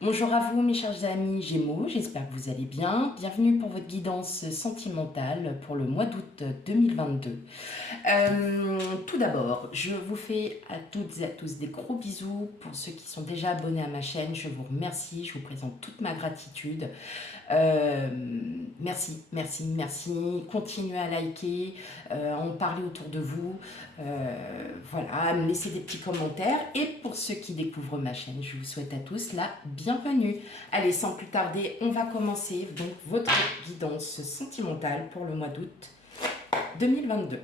Bonjour à vous mes chers amis Gémeaux, j'espère que vous allez bien. Bienvenue pour votre guidance sentimentale pour le mois d'août 2022. Tout d'abord, je vous fais à toutes et à tous des gros bisous. Pour ceux qui sont déjà abonnés à ma chaîne, je vous remercie, je vous présente toute ma gratitude. Euh, Merci, merci, merci. Continuez à liker, en parler autour de vous. Voilà, me laisser des petits commentaires. Et pour ceux qui découvrent ma chaîne, je vous souhaite à tous la bienvenue. Allez, sans plus tarder, on va commencer donc votre guidance sentimentale pour le mois d'août 2022.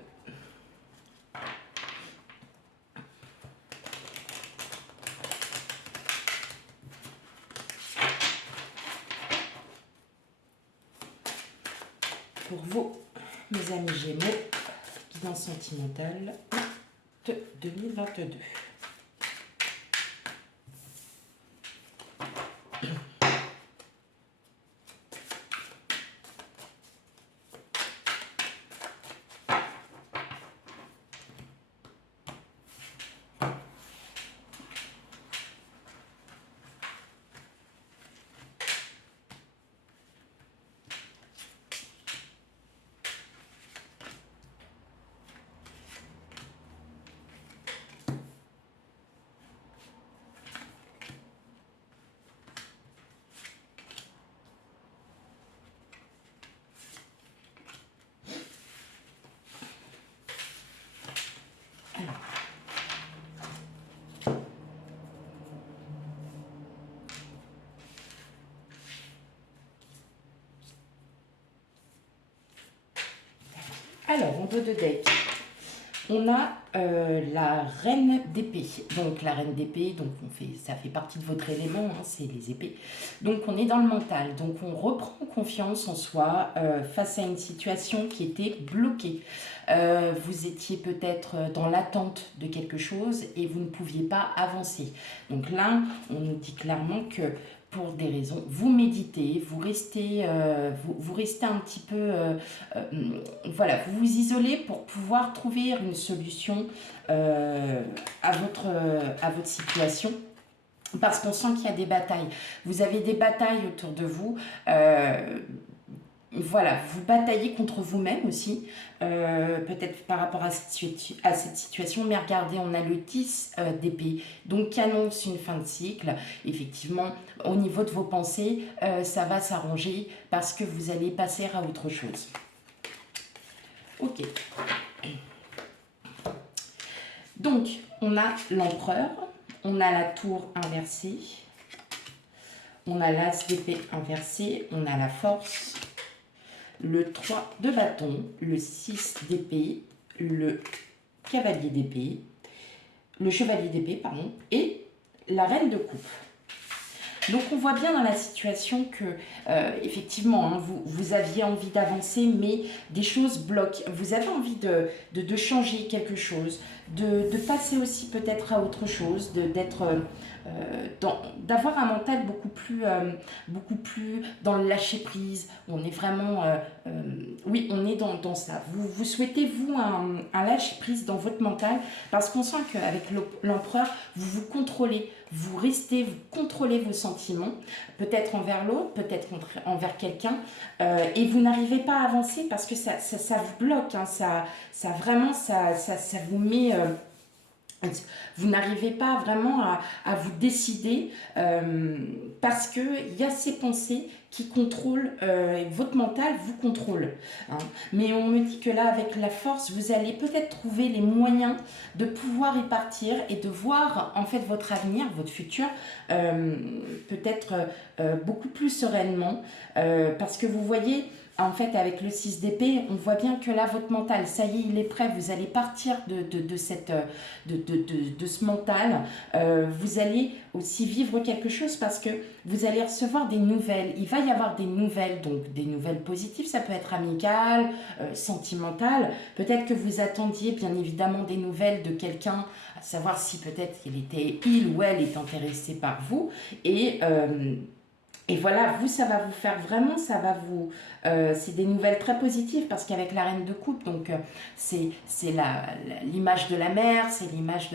Pour vous, mes amis Gémeaux, guidance sentimentale de 2022. Alors, en dos de deck, on a la reine d'épée. Donc la reine d'épée, donc ça fait partie de votre élément, hein, c'est les épées. Donc on est dans le mental. Donc on reprend confiance en soi face à une situation qui était bloquée. Vous étiez peut-être dans l'attente de quelque chose et vous ne pouviez pas avancer. Donc là, on nous dit clairement que pour des raisons, vous méditez, vous restez un petit peu, euh, voilà, vous vous isolez pour pouvoir trouver une solution à votre situation. Parce qu'on sent qu'il y a des batailles. Vous avez des batailles autour de vous. Voilà, vous bataillez contre vous-même aussi, peut-être par rapport à cette situation, mais regardez, on a le 10 d'épée, donc qui annonce une fin de cycle. Effectivement, au niveau de vos pensées, ça va s'arranger parce que vous allez passer à autre chose. Ok. Donc, on a l'empereur, on a la tour inversée, on a l'as d'épée inversé, on a la force, le 3 de bâton, le 6 d'épée, le cavalier d'épée, le chevalier d'épée, pardon, et la reine de coupe. Donc on voit bien dans la situation que, effectivement, hein, vous aviez envie d'avancer, mais des choses bloquent. Vous avez envie de changer quelque chose, de passer aussi peut-être à autre chose, d'avoir un mental beaucoup plus dans le lâcher prise. On est vraiment, oui, on est dans ça. Vous souhaitez vous un lâcher prise dans votre mental parce qu'on sent qu'avec l'empereur, vous contrôlez, vous contrôlez vos sentiments, peut-être envers l'autre, peut-être envers quelqu'un, et vous n'arrivez pas à avancer parce que ça vous bloque, hein, ça vraiment, ça vous met. Vous n'arrivez pas vraiment à vous décider parce qu'il y a ces pensées qui contrôlent, votre mental vous contrôle. Hein. Mais on me dit que là, avec la force, vous allez peut-être trouver les moyens de pouvoir y partir et de voir en fait votre avenir, votre futur, peut-être beaucoup plus sereinement. Parce que vous voyez, en fait, avec le 6 d'épée, on voit bien que là, votre mental, ça y est, il est prêt, vous allez partir de ce mental. Vous allez aussi vivre quelque chose parce que vous allez recevoir des nouvelles. Il va y avoir des nouvelles, donc des nouvelles positives, ça peut être amical, sentimental. Peut-être que vous attendiez bien évidemment des nouvelles de quelqu'un, à savoir si peut-être il ou elle est intéressé par vous. Et voilà, vous, ça va vous faire vraiment, ça va vous... c'est des nouvelles très positives parce qu'avec la reine de coupe, donc c'est l'image de la mère, c'est l'image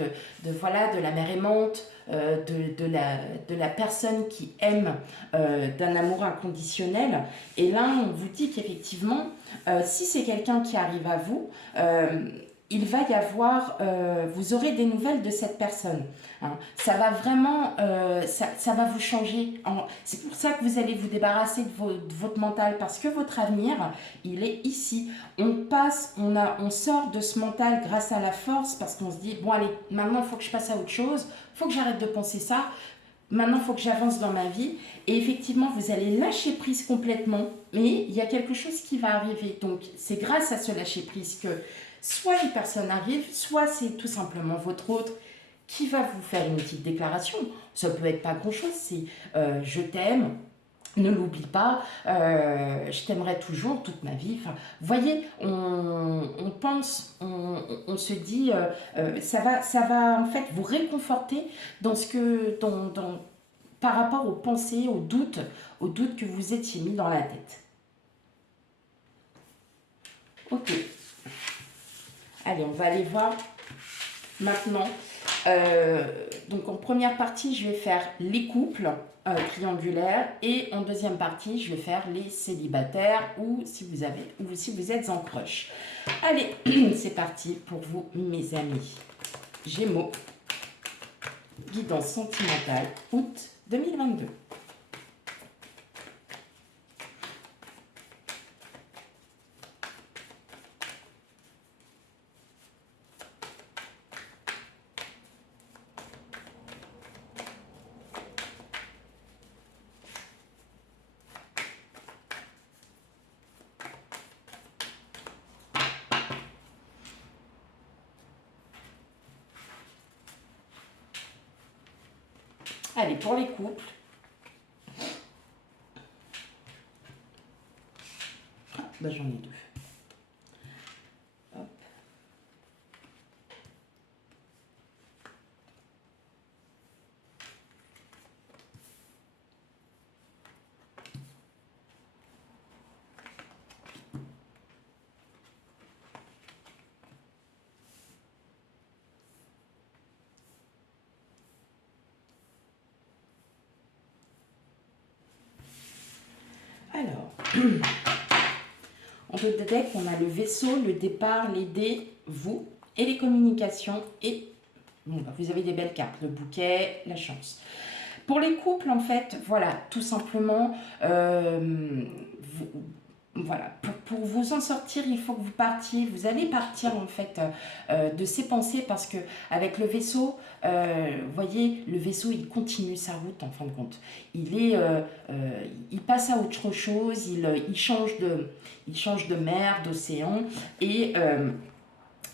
voilà, de la mère aimante, de la personne qui aime d'un amour inconditionnel. Et là, on vous dit qu'effectivement, si c'est quelqu'un qui arrive à vous, il va y avoir, vous aurez des nouvelles de cette personne. Hein. Ça va vraiment, ça va vous changer. C'est pour ça que vous allez vous débarrasser de votre mental, parce que votre avenir, il est ici. On sort de ce mental grâce à la force, parce qu'on se dit, bon allez, maintenant il faut que je passe à autre chose, il faut que j'arrête de penser ça, maintenant il faut que j'avance dans ma vie. Et effectivement, vous allez lâcher prise complètement, mais il y a quelque chose qui va arriver. Donc c'est grâce à ce lâcher prise que soit une personne arrive, soit c'est tout simplement votre autre qui va vous faire une petite déclaration. Ça peut être pas grand-chose, c'est je t'aime, ne l'oublie pas, je t'aimerai toujours toute ma vie. Enfin, vous voyez, on pense, on se dit, ça va en fait vous réconforter dans ce que, par rapport aux pensées, aux doutes que vous étiez mis dans la tête. Ok. Allez, on va aller voir maintenant. Donc en première partie, je vais faire les couples triangulaires et en deuxième partie, je vais faire les célibataires ou si vous êtes en crush. Allez, c'est parti pour vous, mes amis. Gémeaux, guidance sentimentale, août 2022. Allez, pour les couples. Ah, bah j'en ai deux. Hop. Alors, en deux de deck, on a le vaisseau, le départ, les dés, vous et les communications. Et bon, bah, vous avez des belles cartes, le bouquet, la chance. Pour les couples, en fait, voilà, tout simplement, voilà, pour vous en sortir, il faut que vous partiez, vous allez partir en fait de ces pensées parce que avec le vaisseau, vous voyez, le vaisseau il continue sa route en fin de compte. Il passe à autre chose, il change de mer, d'océan et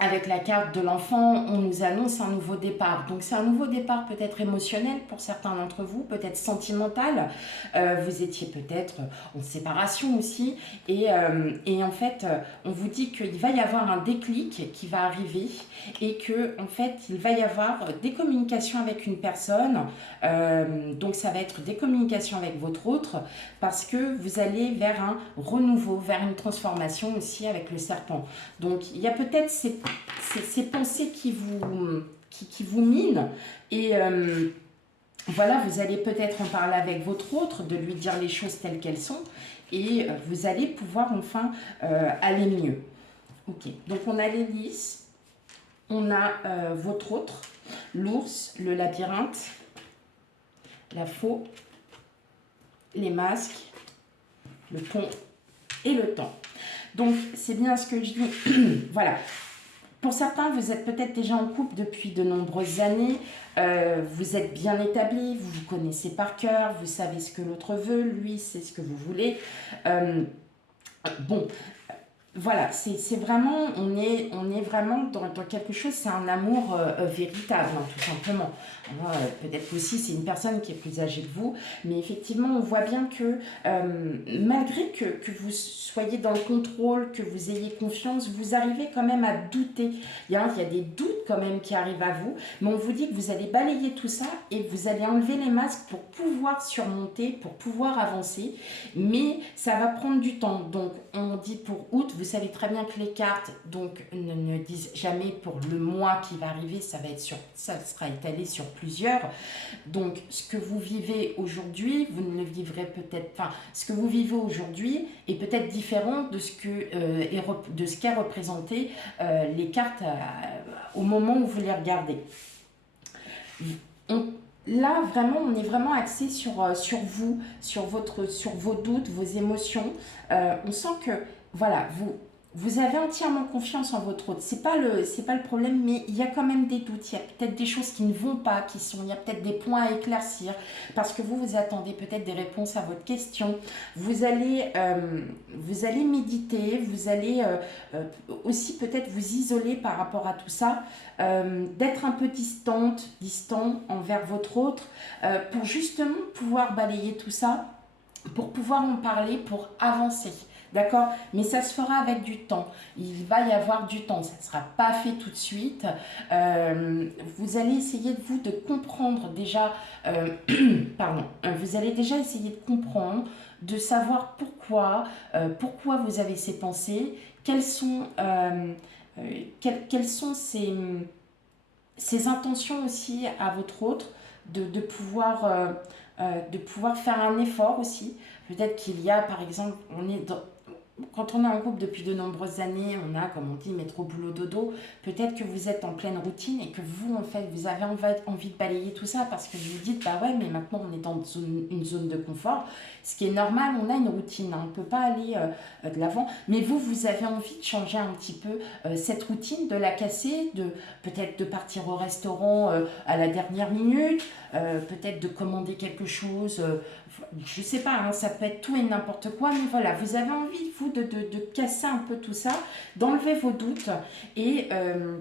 avec la carte de l'enfant, on nous annonce un nouveau départ. Donc c'est un nouveau départ peut-être émotionnel pour certains d'entre vous, peut-être sentimental. Vous étiez peut-être en séparation aussi. Et en fait, on vous dit qu'il va y avoir un déclic qui va arriver et que en fait, il va y avoir des communications avec une personne. Donc ça va être des communications avec votre autre parce que vous allez vers un renouveau, vers une transformation aussi avec le serpent. Donc il y a peut-être ces pensées qui vous minent et voilà, vous allez peut-être en parler avec votre autre, de lui dire les choses telles qu'elles sont et vous allez pouvoir enfin aller mieux. Ok, donc on a l'hélice, on a votre autre, l'ours, le labyrinthe, la faux, les masques, le pont et le temps. Donc c'est bien ce que je dis. Voilà. Pour certains, vous êtes peut-être déjà en couple depuis de nombreuses années, vous êtes bien établi, vous vous connaissez par cœur, vous savez ce que l'autre veut, lui c'est ce que vous voulez. Bon, Voilà, c'est vraiment, on est vraiment dans quelque chose, c'est un amour véritable, hein, tout simplement. Alors, peut-être aussi c'est une personne qui est plus âgée que vous, mais effectivement, on voit bien que malgré que vous soyez dans le contrôle, que vous ayez confiance, vous arrivez quand même à douter. Il y a des doutes quand même qui arrivent à vous, mais on vous dit que vous allez balayer tout ça et vous allez enlever les masques pour pouvoir surmonter, pour pouvoir avancer. Mais ça va prendre du temps. Donc, on dit pour août, vous savez très bien que les cartes donc, ne disent jamais pour le mois qui va arriver, ça sera étalé sur plusieurs. Donc, ce que vous vivez aujourd'hui, vous ne le vivrez peut-être, enfin, ce que vous vivez aujourd'hui est peut-être différent de de ce qu'est représenté les cartes au moment où vous les regardez. On, Là, vraiment, on est vraiment axé sur vous, sur vos doutes, vos émotions. On sent que, voilà, vous avez entièrement confiance en votre hôte. C'est pas le problème, mais il y a quand même des doutes. Il y a peut-être des choses qui ne vont pas, il y a peut-être des points à éclaircir, parce que vous attendez peut-être des réponses à votre question. Vous allez méditer, vous allez aussi peut-être vous isoler par rapport à tout ça, d'être un peu distant envers votre autre, pour justement pouvoir balayer tout ça, pour pouvoir en parler, pour avancer. D'accord? Mais ça se fera avec du temps. Il va y avoir du temps. Ça ne sera pas fait tout de suite. Vous allez essayer de comprendre déjà. Pardon. Vous allez déjà essayer de comprendre, de savoir pourquoi vous avez ces pensées, quelles sont ces intentions aussi à votre autre, de pouvoir faire un effort aussi. Peut-être qu'il y a, par exemple, quand on est en couple depuis de nombreuses années, on a, comme on dit, métro, boulot, dodo. Peut-être que vous êtes en pleine routine et que vous, en fait, vous avez envie de balayer tout ça parce que vous vous dites, bah ouais, mais maintenant on est dans une zone de confort. Ce qui est normal, on a une routine, hein, on ne peut pas aller de l'avant. Mais vous avez envie de changer un petit peu cette routine, de la casser, peut-être de partir au restaurant à la dernière minute, peut-être de commander quelque chose. Je sais pas, hein, ça peut être tout et n'importe quoi, mais voilà, vous avez envie, vous, de casser un peu tout ça, d'enlever vos doutes et, euh,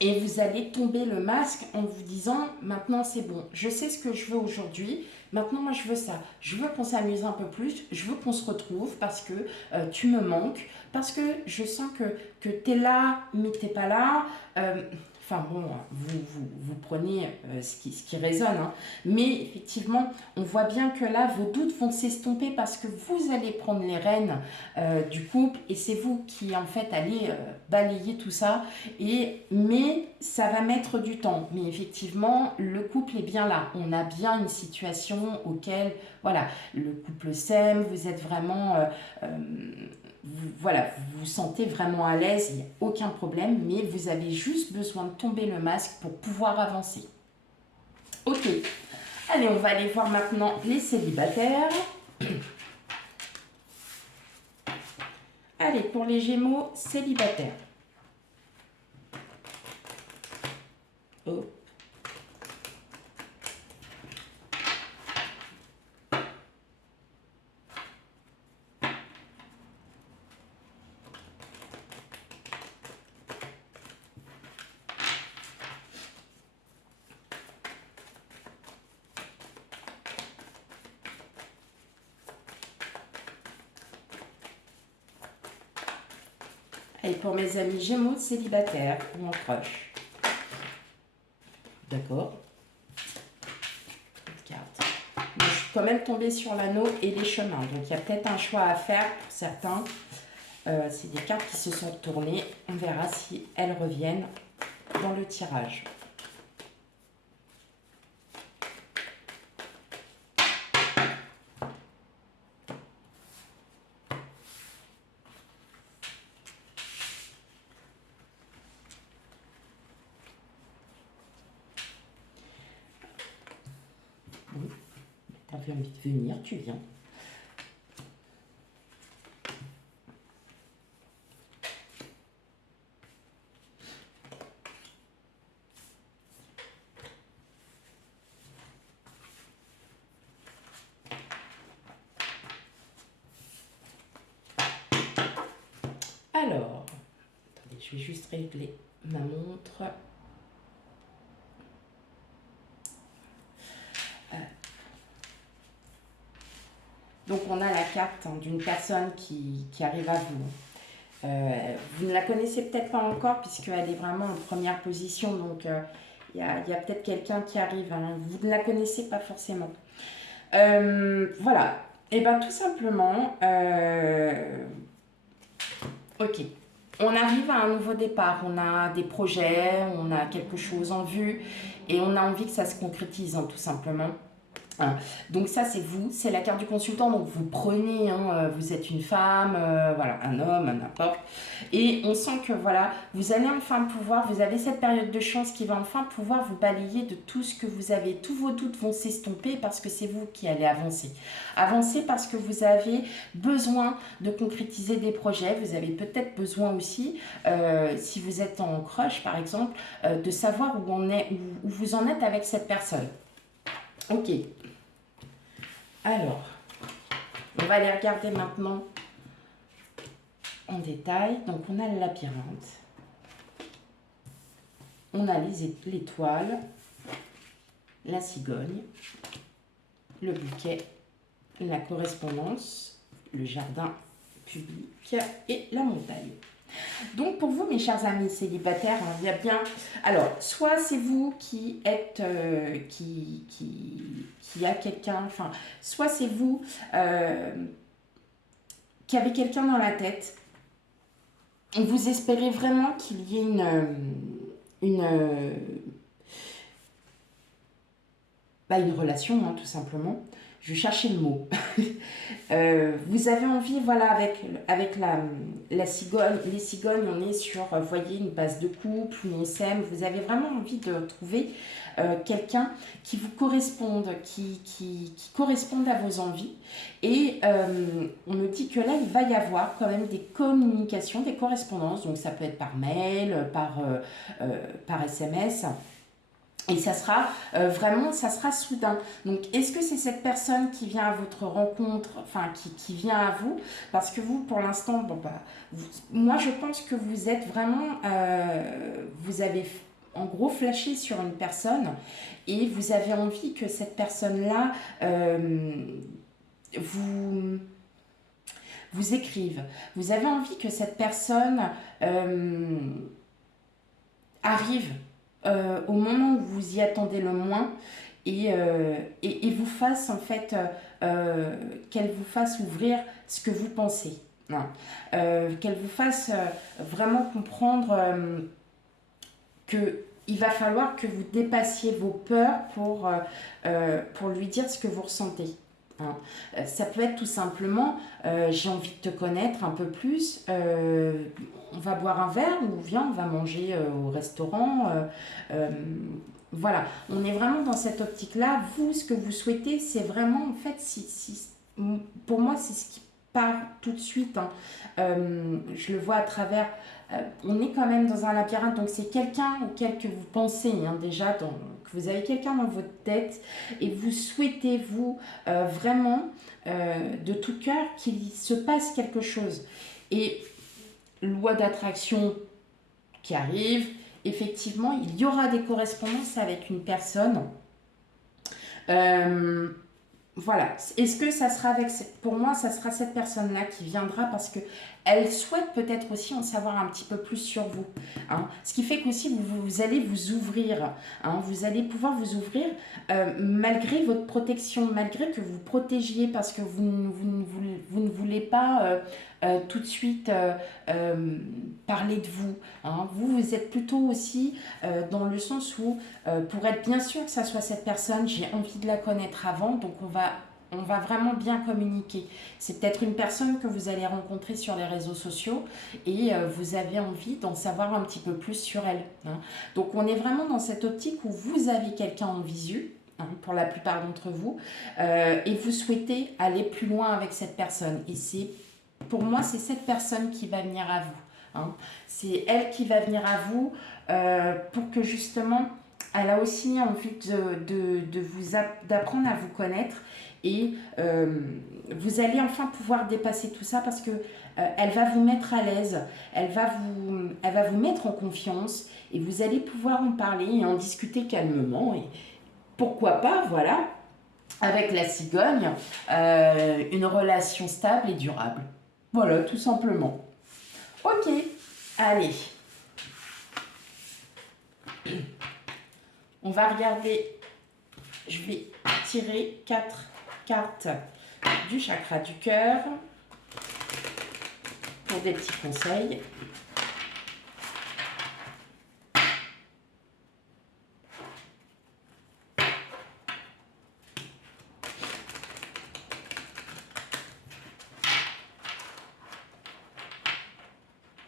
et vous allez tomber le masque en vous disant, maintenant c'est bon, je sais ce que je veux aujourd'hui, maintenant moi je veux ça, je veux qu'on s'amuse un peu plus, je veux qu'on se retrouve parce que tu me manques, parce que je sens que tu es là, mais tu n'es pas là. Enfin bon, vous prenez ce qui résonne, hein. Mais effectivement, on voit bien que là, vos doutes vont s'estomper parce que vous allez prendre les rênes du couple et c'est vous qui en fait allez balayer tout ça. Mais ça va mettre du temps. Mais effectivement, le couple est bien là. On a bien une situation auquel, voilà, le couple s'aime, vous êtes vraiment... voilà, vous vous sentez vraiment à l'aise, il n'y a aucun problème, mais vous avez juste besoin de tomber le masque pour pouvoir avancer. Ok, allez, on va aller voir maintenant les célibataires. Allez, pour les Gémeaux célibataires. Oh. Et pour mes amis Gémeaux célibataires ou en crush. D'accord. Carte. Moi, je suis quand même tombée sur l'anneau et les chemins. Donc il y a peut-être un choix à faire pour certains. C'est des cartes qui se sont tournées. On verra si elles reviennent dans le tirage. Oui, tu avais envie de venir, tu viens. Alors, attendez, je vais juste régler ma montre. Donc, on a la carte d'une personne qui arrive à vous. Vous ne la connaissez peut-être pas encore puisqu'elle est vraiment en première position. Donc, il y a peut-être quelqu'un qui arrive. Hein. Vous ne la connaissez pas forcément. Voilà. Et bien, tout simplement, ok. On arrive à un nouveau départ. On a des projets, on a quelque chose en vue et on a envie que ça se concrétise, hein, tout simplement. Hein. Donc ça c'est vous, c'est la carte du consultant, donc vous prenez, hein, vous êtes une femme, voilà, un homme, n'importe, et on sent que voilà, vous allez enfin pouvoir, vous avez cette période de chance qui va enfin pouvoir vous balayer de tout ce que vous avez, tous vos doutes vont s'estomper parce que c'est vous qui allez avancer. Avancer parce que vous avez besoin de concrétiser des projets, vous avez peut-être besoin aussi, si vous êtes en crush par exemple, de savoir où vous en êtes avec cette personne. Ok. Alors, on va aller regarder maintenant en détail. Donc, on a le labyrinthe. On a l'étoile, la cigogne, le bouquet, la correspondance, le jardin public et la montagne. Donc pour vous mes chers amis célibataires, il y a bien, alors soit c'est vous qui êtes qui a quelqu'un, enfin soit c'est vous qui avez quelqu'un dans la tête, vous espérez vraiment qu'il y ait une relation, hein, tout simplement. Je cherchais le mot. Vous avez envie, voilà, avec la cigogne, les cigognes, on est sur, vous voyez, une base de couple, où on s'aime. Vous avez vraiment envie de trouver quelqu'un qui vous corresponde, qui corresponde à vos envies. Et on me dit que là, il va y avoir quand même des communications, des correspondances. Donc, ça peut être par mail, par SMS. Et ça sera vraiment, ça sera soudain. Donc, est-ce que c'est cette personne qui vient à votre rencontre, enfin, qui vient à vous? Parce que vous, pour l'instant, bon, bah, moi, je pense que vous êtes vraiment, vous avez en gros flashé sur une personne et vous avez envie que cette personne-là vous écrive. Vous avez envie que cette personne arrive au moment où vous y attendez le moins et vous fasse en fait qu'elle vous fasse ouvrir ce que vous pensez, hein. Qu'elle vous fasse vraiment comprendre que il va falloir que vous dépassiez vos peurs pour lui dire ce que vous ressentez, hein. Ça peut être tout simplement j'ai envie de te connaître un peu plus, on va boire un verre ou viens on va manger au restaurant, voilà, on est vraiment dans cette optique là. Vous, ce que vous souhaitez, c'est vraiment en fait pour moi c'est ce qui part tout de suite, hein. Je le vois à travers, on est quand même dans un labyrinthe, donc c'est quelqu'un auquel que vous pensez, hein, déjà que vous avez quelqu'un dans votre tête et vous souhaitez vous vraiment de tout cœur qu'il se passe quelque chose. Et loi d'attraction qui arrive, effectivement, il y aura des correspondances avec une personne. Voilà. Est-ce que ça sera pour moi, ça sera cette personne-là qui viendra parce que elle souhaite peut-être aussi en savoir un petit peu plus sur vous, hein. Ce qui fait qu'aussi vous allez vous ouvrir, hein. Vous allez pouvoir vous ouvrir malgré votre protection, malgré que vous protégiez parce que vous ne voulez pas tout de suite parler de vous, hein. Vous êtes plutôt aussi dans le sens où pour être bien sûr que ça soit cette personne, j'ai envie de la connaître avant, donc on va vraiment bien communiquer. C'est peut-être une personne que vous allez rencontrer sur les réseaux sociaux et vous avez envie d'en savoir un petit peu plus sur elle, hein. Donc on est vraiment dans cette optique où vous avez quelqu'un en visu, hein, pour la plupart d'entre vous, et vous souhaitez aller plus loin avec cette personne. Et pour moi, c'est cette personne qui va venir à vous, hein. C'est elle qui va venir à vous pour que justement Elle a aussi envie d'apprendre à vous connaître et vous allez enfin pouvoir dépasser tout ça parce que elle va vous mettre à l'aise, elle va vous mettre en confiance et vous allez pouvoir en parler et en discuter calmement et pourquoi pas, voilà, avec la cigogne, une relation stable et durable. Voilà, tout simplement. Ok, allez. On va regarder, je vais tirer 4 cartes du chakra du cœur pour des petits conseils.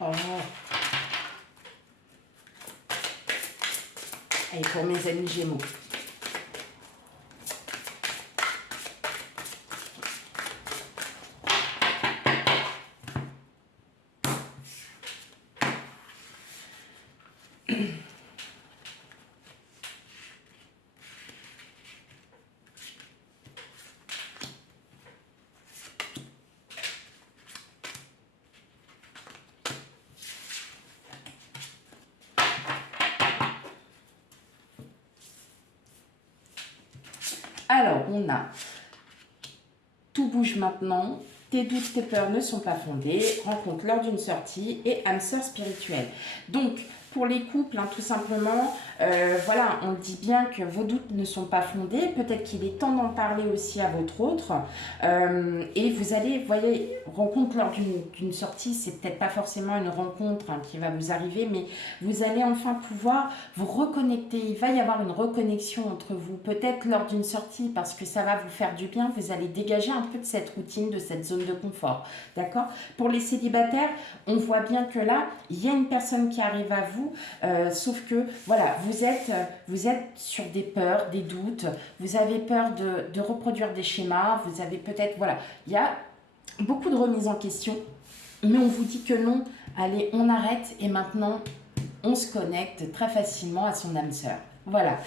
Oh. Et pour mes amis Gémeaux. Alors, on a tout bouge maintenant, tes doutes, tes peurs ne sont pas fondés, rencontre lors d'une sortie et âme sœur spirituelle. Donc, pour les couples, tout simplement, voilà, on dit bien que vos doutes ne sont pas fondés. Peut-être qu'il est temps d'en parler aussi à votre autre. Et vous allez, voyez, rencontre lors d'une sortie, c'est peut-être pas forcément une rencontre qui va vous arriver, mais vous allez enfin pouvoir vous reconnecter. Il va y avoir une reconnexion entre vous, peut-être lors d'une sortie, parce que ça va vous faire du bien. Vous allez dégager un peu de cette routine, de cette zone de confort. D'accord ? Pour les célibataires, on voit bien que là, il y a une personne qui arrive à vous, sauf que, voilà, vous êtes sur des peurs, des doutes, vous avez peur de reproduire des schémas, vous avez peut-être, voilà, il y a beaucoup de remises en question, mais on vous dit que non, allez, on arrête et maintenant, on se connecte très facilement à son âme sœur. Voilà.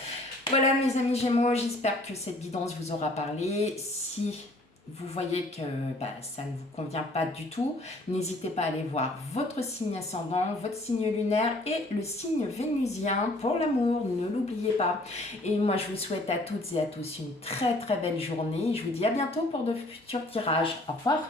Voilà mes amis Gémeaux, j'espère que cette guidance vous aura parlé. Si vous voyez que ça ne vous convient pas du tout, n'hésitez pas à aller voir votre signe ascendant, votre signe lunaire et le signe vénusien pour l'amour, ne l'oubliez pas. Et moi je vous souhaite à toutes et à tous une très très belle journée. Je vous dis à bientôt pour de futurs tirages. Au revoir.